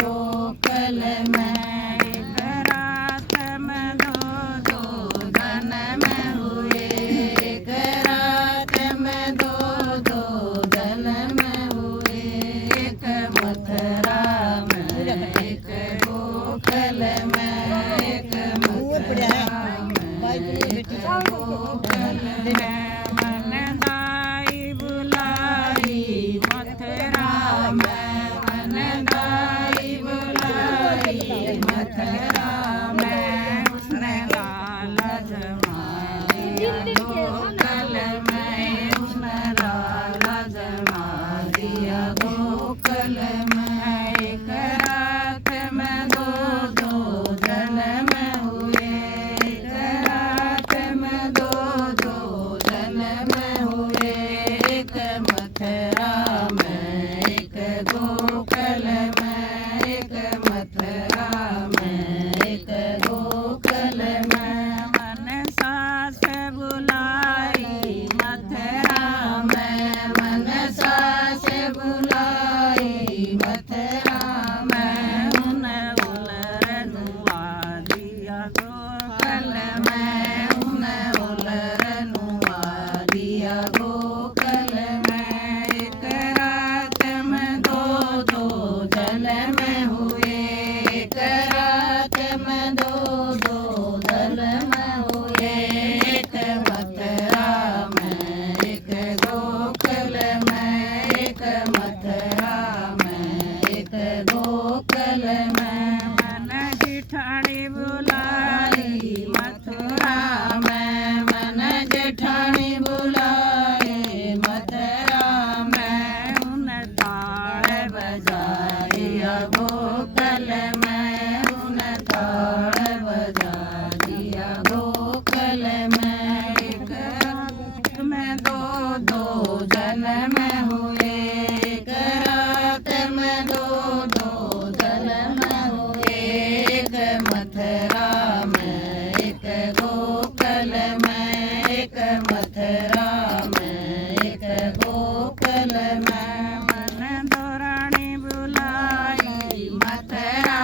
गोकुल में। एक रात में दो दो जन्म हुए, एक रात में दो दो जन्म हुए। एक मथुरा में एक गोकुल में, एक मथुरा में एक गोकुल में। मन दाई बुलाई मथुरा में, मन दाई बुलाई मथुरा में। उसने लाल जमा दिया गोकुल में, उसने लाल जमा दिया गोकुल में। एक रात में दो दो जन्म हुए, एक रात में दो दो जन्म हुए। एक मथुरा में एक गोकुल में, एक मथुरा में एक गोकुल में। मन सास बुलाई मथुरा में, मन सास बुलाई मथुरा में। उन्हें उलरनुआ दिया गोकुल में, उन्हें उलरनुआ दिया गोकुल में। एक रात में दो दो जन्म हुए, एक रात में दो दो जन्म हुए। एक मथुरा में एक गोकुल में, एक मथुरा में एक गोकुल में। मन जेठानी बुलाई मथुरा में, मन जेठानी बुलाई मथुरा में। उन्हें ताड़ बजाया गोकुल में, उन्हें ताड़ बजा दिया गोकुल में। एक रात में दो दो जन्म हुए, एक रात में दो दो जन्म हुए। एक मथुरा में एक गोकुल में, एक मथुरा में एक गोकुल में। मन दौरानी बुलाई मथुरा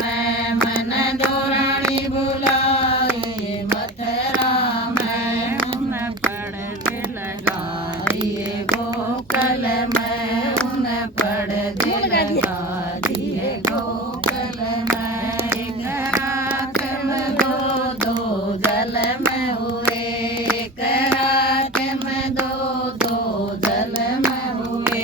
में, मन दौरानी बुलाई मथुरा में। उन्हें पर्दे लगा दिए गोकुल में, उन्हें पर्दे लगा दिए गोकुल में। एक रात में दो दो जन्म हुए, एक रात में दो दो जन्म हुए।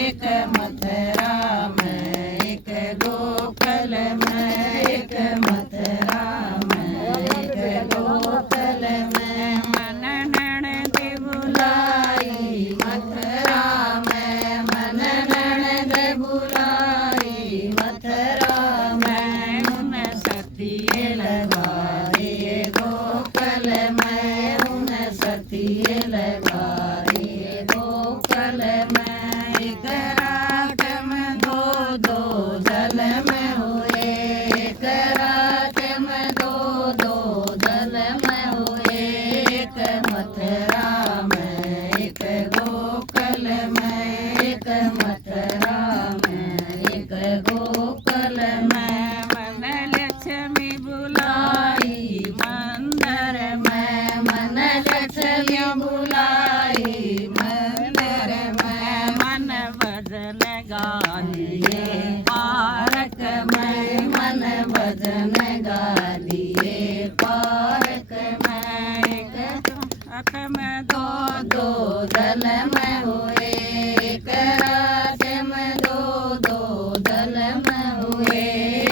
एक मथुरा में एक गोकुल में, एक मथुरा में एक गोकुल में। मन ननद बुलाई मथुरा में, मन ननद बुलाई मथुरा में। उन्हें सतिये लगा दिए गोकुल में, उन्हें सतिये लगा दिए गोकुल में। एक रात में दो दो जन्म हुए, एक रात में दो दो जन्म हुए। एक मथुरा में एक गोकुल में, एक मथुरा में एक गोकुल में। मन लक्ष्मी बुलाई मंदिर में, मन लक्ष्मी बुलाई मंदिर में। मन भजन गालिए पार्क में, मन भजन गालिए पार्क में। एक रात में दो दो जन्म हुए, एक रात में दो दो जन्म हुए।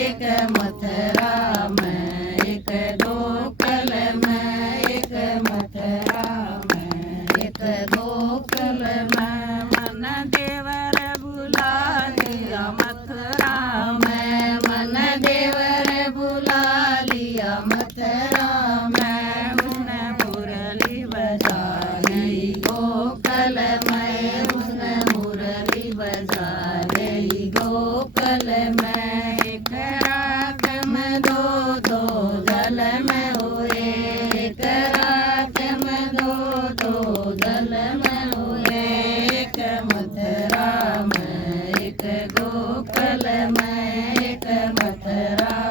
एक मथुरा में एक गोकुल में, एक मथुरा में एक गोकुल में। मन देवर बुला लिया मथुरा में, मन देवर बुला लिया मथुरा में। उन्हें मुरली बजा गई गोकुल में, उन्हें मुरली बजा गई गोकुल में। एक रात में दो दो जन्म हुए, एक रात में दो दो जन्म हुए। एक मथुरा में एक गोकुल में, रात